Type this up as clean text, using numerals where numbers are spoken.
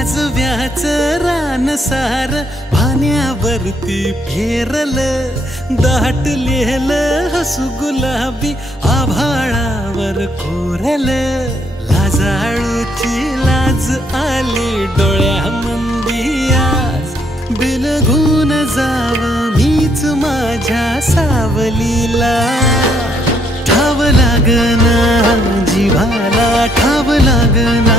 काजव्याचं रान सार पाण्यावरती फेरलं, दाटलेलं हसू गुलाबी आभाळावर कोरलं. लाजाळूची लाज आली डोळ्यामंदी आज, बिलगून जाव मीच माझ्या सावलीला. ठाव लागना जिवाला, ठाव लागना